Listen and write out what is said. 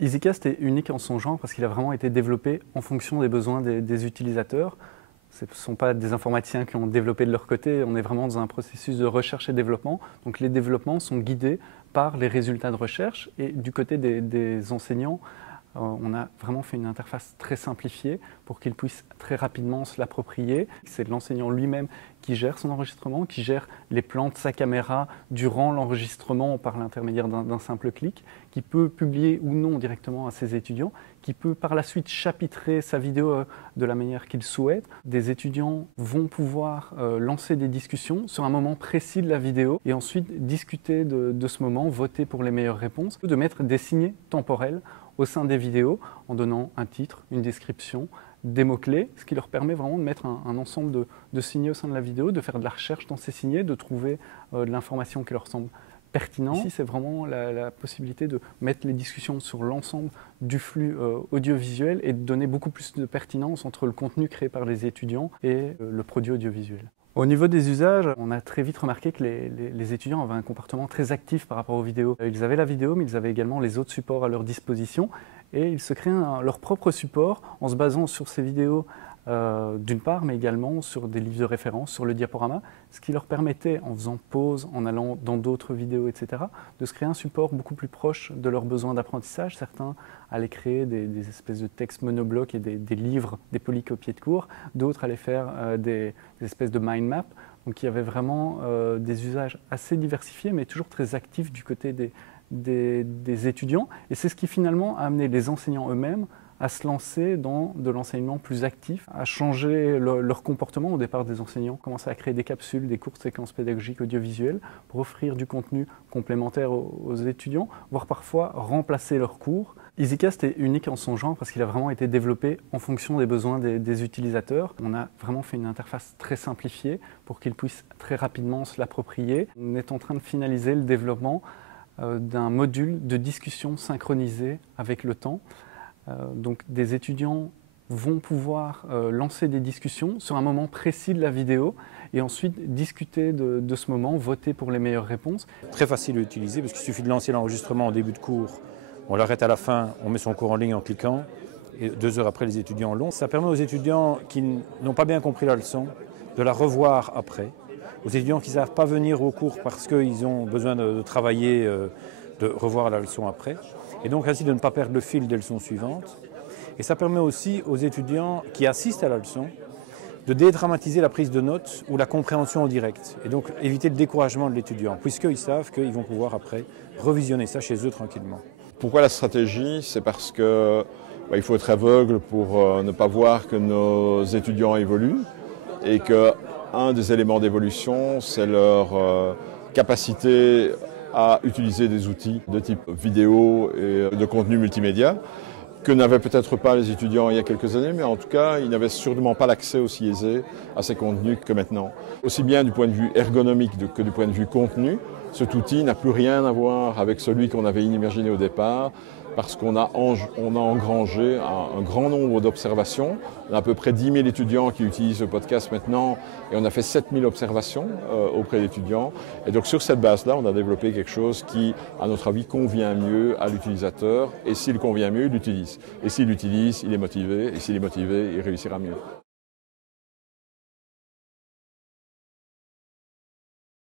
EasyCast est unique en son genre parce qu'il a vraiment été développé en fonction des besoins des utilisateurs. Ce ne sont pas des informaticiens qui ont développé de leur côté, on est vraiment dans un processus de recherche et développement. Donc les développements sont guidés par les résultats de recherche et du côté des enseignants, on a vraiment fait une interface très simplifiée pour qu'ils puissent très rapidement se l'approprier. C'est l'enseignant lui-même qui gère son enregistrement, qui gère les plans de sa caméra durant l'enregistrement par l'intermédiaire d'un simple clic, qui peut publier ou non directement à ses étudiants, qui peut par la suite chapitrer sa vidéo de la manière qu'il souhaite. Des étudiants vont pouvoir lancer des discussions sur un moment précis de la vidéo et ensuite discuter de ce moment, voter pour les meilleures réponses, de mettre des signets temporels au sein des vidéos en donnant un titre, une description, des mots-clés, ce qui leur permet vraiment de mettre un ensemble de signets au sein de la vidéo, de faire de la recherche dans ces signets, de trouver de l'information qui leur semble pertinente. Ici, c'est vraiment la possibilité de mettre les discussions sur l'ensemble du flux audiovisuel et de donner beaucoup plus de pertinence entre le contenu créé par les étudiants et le produit audiovisuel. Au niveau des usages, on a très vite remarqué que les étudiants avaient un comportement très actif par rapport aux vidéos. Ils avaient la vidéo, mais ils avaient également les autres supports à leur disposition et ils se créaient leur propre support en se basant sur ces vidéos d'une part, mais également sur des livres de référence, sur le diaporama, ce qui leur permettait, en faisant pause, en allant dans d'autres vidéos, etc., de se créer un support beaucoup plus proche de leurs besoins d'apprentissage. Certains allaient créer des espèces de textes monoblocs et des livres, des polycopiés de cours. D'autres allaient faire des espèces de mind maps. Donc il y avait vraiment des usages assez diversifiés, mais toujours très actifs du côté des étudiants. Et c'est ce qui finalement a amené les enseignants eux-mêmes à se lancer dans de l'enseignement plus actif, à changer leur comportement. Au départ, des enseignants commençaient à créer des capsules, des courtes séquences pédagogiques audiovisuelles pour offrir du contenu complémentaire aux étudiants, voire parfois remplacer leurs cours. EasyCast est unique en son genre parce qu'il a vraiment été développé en fonction des besoins des utilisateurs. On a vraiment fait une interface très simplifiée pour qu'ils puissent très rapidement se l'approprier. On est en train de finaliser le développement d'un module de discussion synchronisé avec le temps. Donc des étudiants vont pouvoir lancer des discussions sur un moment précis de la vidéo et ensuite discuter de ce moment, voter pour les meilleures réponses. Très facile à utiliser parce qu'il suffit de lancer l'enregistrement au début de cours, on l'arrête à la fin, on met son cours en ligne en cliquant et 2 heures après les étudiants l'ont. Ça permet aux étudiants qui n'ont pas bien compris la leçon de la revoir après, aux étudiants qui ne savent pas venir au cours parce qu'ils ont besoin de travailler, de revoir la leçon après. Et donc ainsi de ne pas perdre le fil des leçons suivantes. Et ça permet aussi aux étudiants qui assistent à la leçon de dédramatiser la prise de notes ou la compréhension en direct. Et donc éviter le découragement de l'étudiant, puisqu'ils savent qu'ils vont pouvoir après revisionner ça chez eux tranquillement. Pourquoi la stratégie? C'est parce que il faut être aveugle pour ne pas voir que nos étudiants évoluent et qu'un des éléments d'évolution, c'est leur capacité à utiliser des outils de type vidéo et de contenu multimédia que n'avaient peut-être pas les étudiants il y a quelques années, mais en tout cas, ils n'avaient sûrement pas l'accès aussi aisé à ces contenus que maintenant. Aussi bien du point de vue ergonomique que du point de vue contenu, cet outil n'a plus rien à voir avec celui qu'on avait imaginé au départ, parce qu'on a engrangé un grand nombre d'observations. On a à peu près 10 000 étudiants qui utilisent le podcast maintenant et on a fait 7 000 observations auprès d'étudiants. Et donc sur cette base-là, on a développé quelque chose qui, à notre avis, convient mieux à l'utilisateur. Et s'il convient mieux, il l'utilise. Et s'il l'utilise, il est motivé. Et s'il est motivé, il réussira mieux.